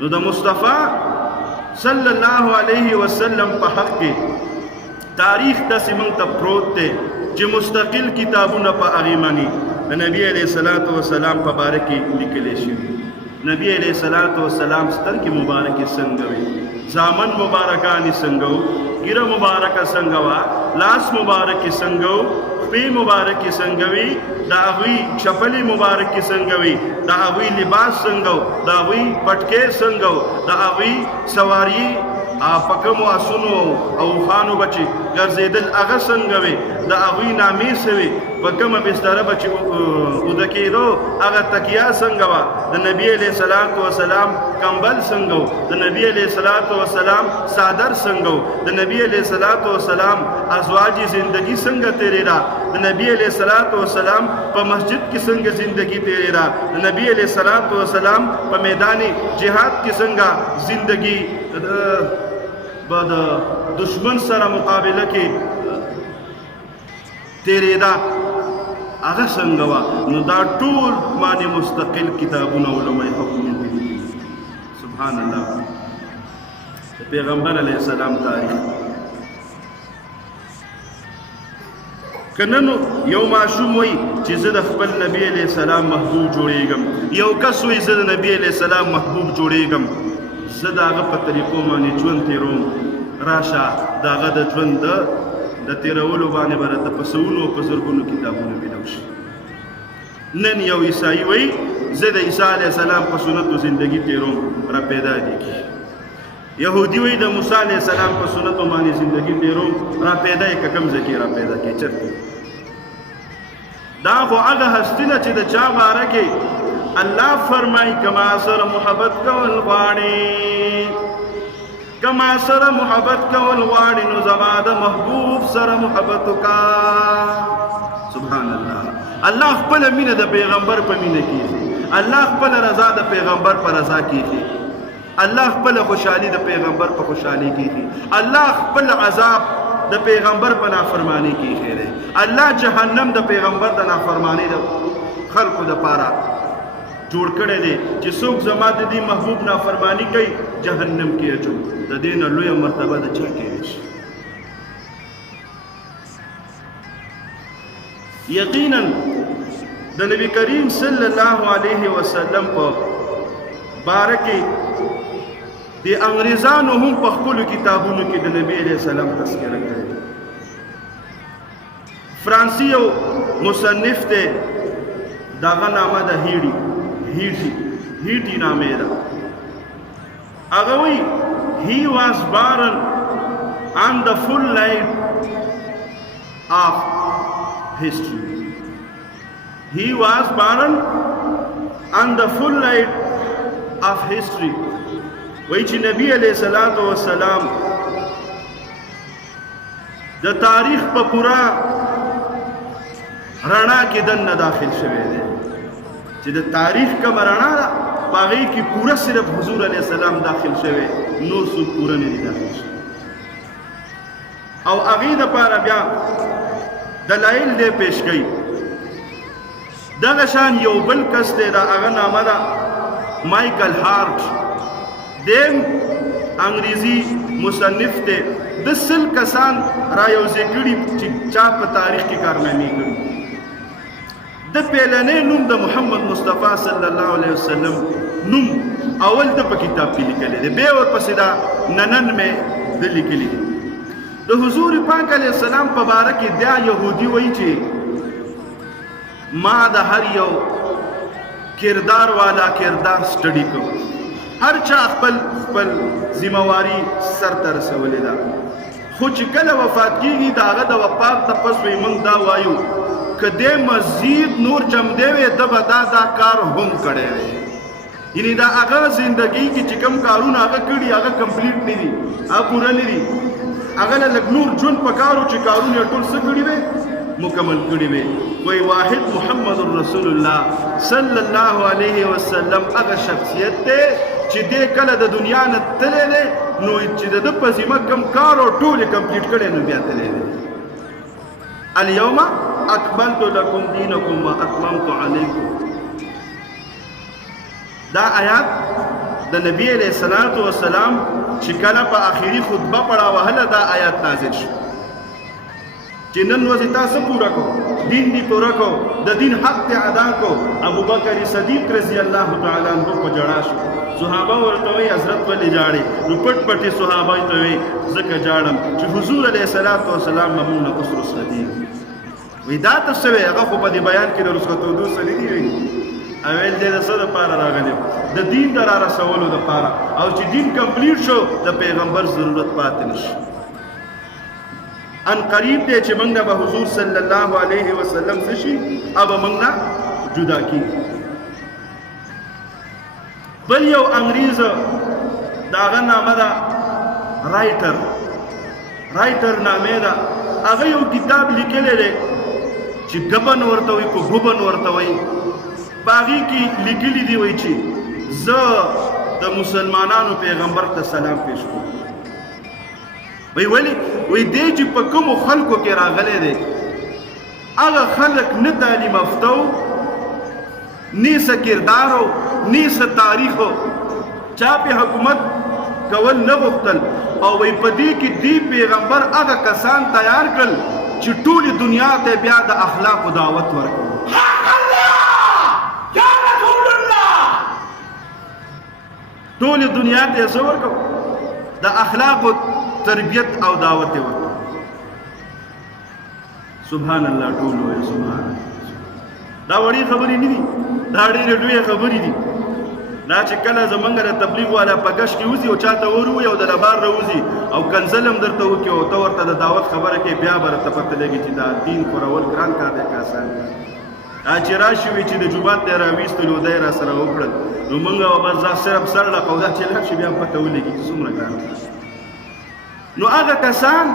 نو د مصطفی صلی الله علیه وسلم په حق کې تاریخ داسې موږ ته پروت دی چې مستقل کتابونه په هغې مني د نبی علیه الصلاة والسلام په باره کې لیکلی شوي نبی علیه الصلاة والسلام سترګې مبارکې څنګه وې زامن مبارکانې څنګه وو ګیره مبارکه څنګه وه لاس مبارکې څنګه وو خپې مبارکې څنګه وي د هغوی چپلې مبارکې څنګه وي د هغوی لباس څنګه و د هغوی پټکې څنګه و د هغوی سواري په کومو اسونو او اوښانو به چې ګرځېدل هغه څنګه وې د هغوی نامې څه وې په کومه بستره به چې اوده کېدو هغه تکیه څنګه وه د نبي علیه الصلاة والسلام کمبل څنګه و د نبي علیه الصلاة والسلام څادر څنګه و د نبي علیه الصلاة والسلام ازواج زندگی څنګه تېرېده د نبی علیه الصلاة والسلام په مسجد کې څنګه زندگی تېرېده د نبی علیه الصلاة والسلام په میدان جهاد کې څنګه زندگی با د دشمن سره مقابله کې تېرېده هغه څنګه وه نو دا ټول باندې مستقل کتابونه علماء حکم دي سبحان الله د پیغمبر علیه السلام تاریخ که نن یو ماشوم وایي چې زه د خپل نبی علیه السلام محبوب جوړېږم یو کس وایي زه د نبی علیه السلام محبوب جوړېږم زه د هغه په طریقو باندې ژوند تېروم راشه د هغه د ژوند د تېرولو باندې به راته په سوونو او په زرګونو کتابونه میلاو شي نن یو عیسایي وایي زه د عیسی علیه السلام په سنتو زندگی تېروم را پیدا کېږي یهودي وایي د موسی علیه السلام په سنتو باندې زندگی تېروم را پیدا یې که کوم ځای کې را پیدا کړي چېرته دا خو هغه هستي ده چې د چا باره کې الله فرمای کما سره محبت کول غواړي کما سره محبت کول غواړي نو زما د محبوب سره محبت وکا سبحان الله الله خپل مینه د پیغمبر په مینه کیږي الله خپل رضا د پیغمبر په رضا کیږي الله خپل خوشحالي د پیغمبر په خوشحالي کیږي الله خپل عذاب د پیغمبر په نافرمانی کیږي الله جهنم د پیغمبر د نافرمانی د خلقو د پاره جوړ کړی دی چې څوک زما د دې محبوب نافرمانی کوي جهنم کې اچوم د دې نه لویه مرتبه د چا کېدی شي یقینا د نبی کریم صلی الله علیه وسلم په باره کې د انګریزانو هم په خپلو کتابونو کې د نبی علیه السلام تذکره کړې فرانسي یو مصنف دی د هغه نامه ده هیټي نامې ده هغه وایي he was born on the full light of history he was born on the full light of history وایي چې نبی علیه الصلاة والسلام د تاریخ په پورا رڼا کې دننه داخل شوی دی چې د تاریخ کوم رڼا ده په هغې کې پوره صرف حضور علیه السلام داخل شوی نور څوک پوره نه دي داخل شوی او هغې دپاره بیا دلایل دی پیش کوي دغه شان یو بل کس دی د هغه نامه ده مایکل هارټ دیم انګریزي مصنف دی د 100 کسان را یوځای کړي چې چا په تاریخ کې کارنامې کړي د پیلنې نوم د محمد مصطفی صلی الله علیه وسلم نوم اول د په کتاب کې لیکلی دی بیا ورپسې دا ننن مې د لیکلی دی د حضور پاک علیه السلام په باره کې دا یهودي وایي چې ما د هر یو کردار والا کردار سټډي کوم هر چا خپل ذمہواری سر ته رسولې ده خو چې کله وفات کېږي د هغه د وفات نه پس وایي موږ دا وایو که دې مزید نور چمدی وی ده به دا کار هم کړی دی یعنې د هغه زندګۍ کې چې کوم کارونه هغه کړي هغه کمپلیټ نه دي هغه پوره نه دي هغه له لږ نور ژوند پکار و چې کارونه یې ټول څه کړي وی مکمل کړي وی وایي واحد محمد رسول الله صلی الله علیه وسلم هغه شخصیت دی چې دې کله د دنیا نه تللی دی نو چې د ده په ذمه کوم کار او ټول یې کمپلیټ کړی نو بیا تللی دی اليوم اکملت لکم دینکم و اتممت علیکم دا آیات د نبی علیہ الصلوۃ والسلام چې کله په آخري خطبه پڑھاوهله دا آیات نازل شو چې نن ورځ تاسو پورا کو دین دی پورا کو د دین حق ته ادا کو ابو بکر صدیق رضی الله تعالی عنہ په جړا شو صحابه ورته وی حضرت ولې جاړي نو پټ پټي صحابه ته وی زکه جاړم چې حضور علیہ الصلوۃ والسلام ممنون اسر صدیق وی دا تاسو هغه په دې بیان کې د رسول الله صلی الله علیه اول دې د سره پاره راغلی د دین در رسولو د پاره او چې دین کمپلیټ شو د پیغمبر ضرورت پاتې نشي ان قریب دې چې موږ به حضور صلی الله علیه وسلم شي اب موږ جدا کی بل یو انګریز داغه نامه دا رائټر نامه دا هغه یو کتاب لیکلی دی چې ګبن ورته وي کو ګوبن ورته وي باغی کی لیکلی دی وای چې زه د مسلمانانو پیغمبر ته سلام پیش کوم وی ولی وی دی چې په کوم خلکو کې راغلی دی هغه خلک نه تعلیم یافتو نه څه کردارو نه څه تاریخو چا په حکومت کول نه غوښتل او وی په دې کې دی پیغمبر هغه کسان تیار کړل چې ټولې دنیا ته بیا د اخلاقو دعوت ورکړي ټول دنیا ته څه ورکو د اخلاق او تربیت او دعوت ورکو سبحان الله ټول وای سبحان دا وړي خبرې نه دي دا ډېرې لوی خبرې دي دا چې کله زمونږ د تبلیغ والا په ګش کې وځي او چاته ورو یو د لبار راوځي او کنزلم درته وکي او ته ورته د دعوت خبره کې بیا برته پته لګي چې دا دین خورول ګران کار دی که آسان دی چې راشي وي چې د جومات دی راویستلو دی را سره وکړل نو موږ به بس صرف سر لقو دا چې لاړ شي بیا پته ولګي چې څومره ګران نو هغه کسان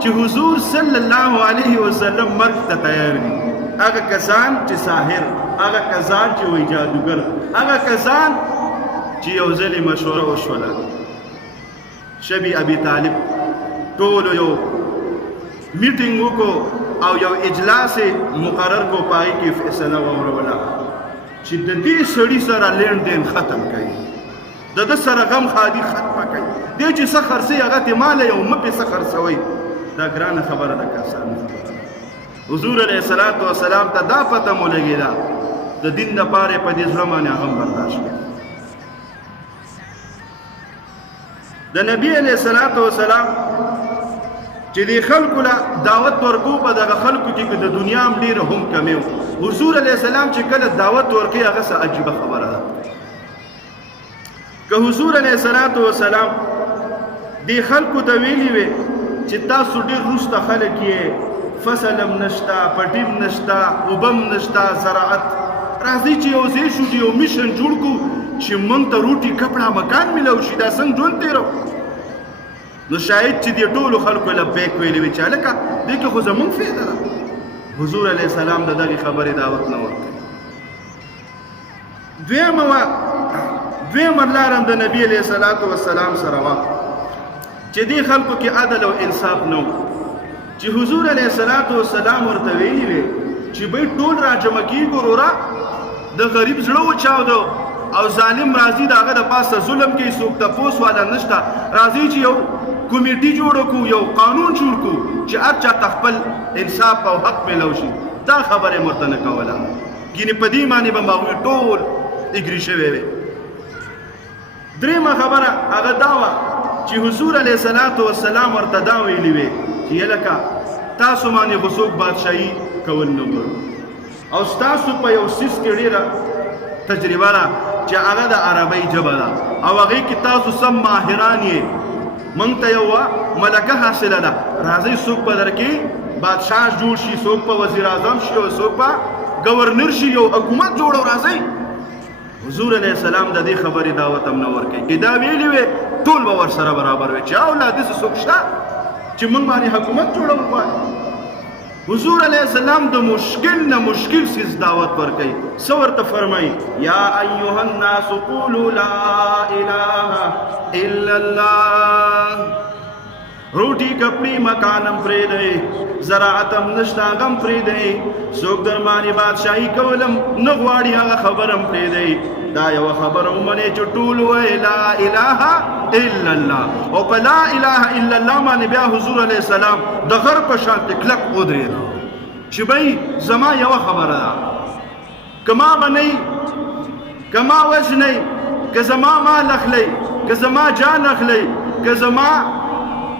چې حضور صلی الله علیه وسلم مرګ ته تیار دي هغه کسان چې ساحر هغه کسان چې وایي جادوګر هغه کسان چې یو ځلې مشوره وشوله شبي ابي طالب ټولو یو میټینګ وکړو او یو اجلاس مقرر کو پای کې فیصله وروله چې د دې سړي سره لین دین ختم کړي د سره غم خادي ختم کړي دې چې څه خرڅي هغه ته مال یو مپه څه خرڅوي دا ګرانه خبره ده کسان حضور علیه الصلاۃ والسلام ته دا پته مو لګیدا د دین لپاره په دې ځمانه هم برداشت کړي د نبی علیه الصلاۃ والسلام چې د خلکو له دعوت ورکو په دغه خلکو کې د دنیا هم ډېره هم کمې وو حضور علیه السلام چې کله دعوت ورکوي هغه څه عجیبه خبره ده که حضور علیه السلام دې خلکو ته ویلي وي چې تاسو ډېر وروسته خلک یې فصل هم نشته پټیم نشته اوبه هم نشته زراعت راځئ چې یو ځای شو چې یو میشن جوړ کړو چې موږ ته روټي کپړه مکان میلو شي دا څنګه ژوند تېرو نو شاید چې دې ټولو خلکو لبیک ویلې وي چې هلکه دې کې خو زمونږ فایده ده حضور علیه السلام د دغې خبرې دعوت نه ورکوي دویمه لار هم د نبي علیه الصلاۃ والسلام سره وه چې دې خلکو کې عدل او انصاف نه و چې حضور علیه الصلاۃ والسلام ورته ویلي وي چې بی ټول راجمع کېږو وروره د غریب زړه وچاودو او ظالم راځي د هغه د پاسه ظلم کوي څوک تپوس والا نشته راځي چې یو کمیټي جوړ کړو یو قانون جوړ کړو چې هر چاته خپل انصاف او حق میلو شي دا خبره مرته نه کوله ګینې په دې باندې به هغوی ټول اګري شوی وی درېیمه خبره هغه دا وه چې حضور علیه الصلاۃ والسلام ورته دا ویلي وی چې هلکه تاسو باندې خو څوک بادشاهي کول نه غواړو او ستاسو په یو څیز کې ډېره تجربه ده چې هغه د عربۍ ژبه ده او هغې کې تاسو سم ماهران یې موږ ته یو ملکه حاصله ده راځئ څوک به در کې بادشاه جوړ شي څوک په وزیر اعظم شي او څوک په گورنر شي یو حکومت جوړو راځئ حضور علیه السلام د دې خبرې دعوت هم نه ورکوي که دا ویلي وی ټول به ورسره برابر وي چې اولاد داسې څوک شته چې موږ باندې حکومت جوړول غواړي حضور علیہ السلام د مشکل نه مشکل سیز دعوت ورکوي څه ورته فرمایي یا ایها الناس قولوا لا اله الا الله روټي کپړي مکانم پرېږدئ زراعت هم نشته هغه هم پرېږدئ څوک در باندې بادشاهي کول هم نه غواړي هغه خبره هم پرېږدئ دا یو خبره ومنئ چې ټول وایي لا اله الا الله او په لا اله الا الله باندې بیا حضور علیه السلام د غر په شان کلک ودرېد چې بھئی زما یو خبره ده که ما منئ که ما وژنئ که زما مال اخلئ که زما جان اخلئ که زما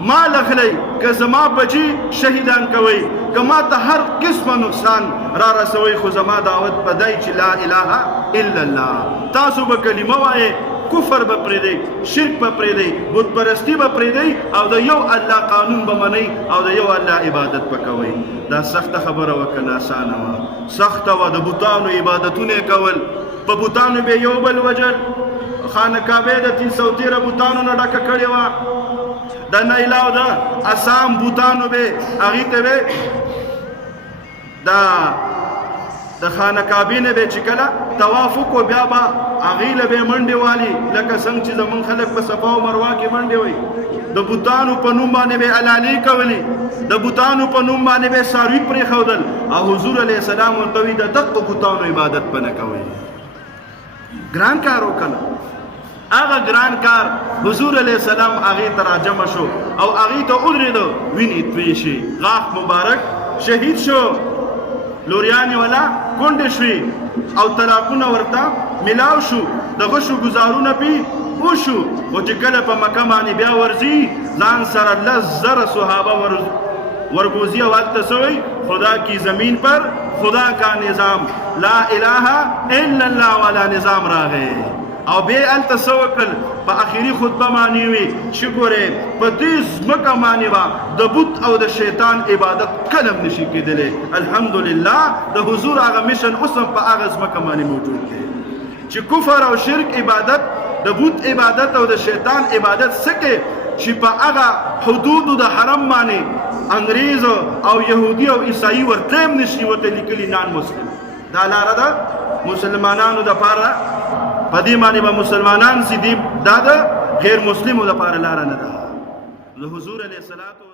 مال اخلئ که زما بچی شهیدان کوئ که ما ته هر قسمه نقصان را رسوئ خو زما دعوت په دی چې لا اله الا الله تاسو به کلمه وایئ کفر به پرېږدئ شرک به پرېږدئ بت پرستي به پرېږدئ او د یو الله قانون به منئ او د یو الله عبادت به کوئ دا سخته خبره وه که ناسانه وه سخته وه د بوتانو عبادتونه یې کول په بوتانو به یو بل وجل خانه کعبه د 313 بوتانو نه ډکه کړې وه د نیلا او د اسام بوتانو به هغې ته به د خانه کعبې نه به چې کله طواف وکړو بیا به هغې له به منډې والي لکه څنګه چې زمونږ خلک په صفا او مروه کې منډې وایي د بوتانو په نوم باندې به علانې کولې د بوتانو په نوم باندې به څاروي پرېښودل او حضور علیه السلام ورته وایي د دغو بوتانو عبادت به نه کوئ ګران کار وکړه هغه ګران کار حضور علیه السلام هغې ته راجمع شو او هغې ته ودرېدو وینې تویې شي غاښ مبارک شهید شو لوریانې والا کونډې شوې او طلاقونه ورته ملاو شو د غشو ګزارونه پې وشو خو چې کله په مکه باندې بیا ورځي ځان سره 10,000 صحابه ورگوزی او هلته څه وایي خدا کی زمین پر خدا کا نظام لا اله الا الله والا نظام راغی او بیا هلته څه وکړل په اخري خطبه باندې وي چې ګورې په دې ځمکه باندې به د بت او د شیطان عبادت کله هم نشي کېدلی الحمدلله د حضور هغه میشن اوس هم په هغه ځمکه باندې موجود دی چې کفر او شرک عبادت د بت عبادت او د شیطان عبادت څه کې چې په هغه حدودو د حرم باندې انګریز او یهودي او عیسائی ورته هم نشي ورته لیکلي نان مسلم دا لاره ده مسلمانانو دپاره په دې باندې به مسلمانان سي دا د غیر مسلمو دپاره لاره نه ده د حضور علیه السلام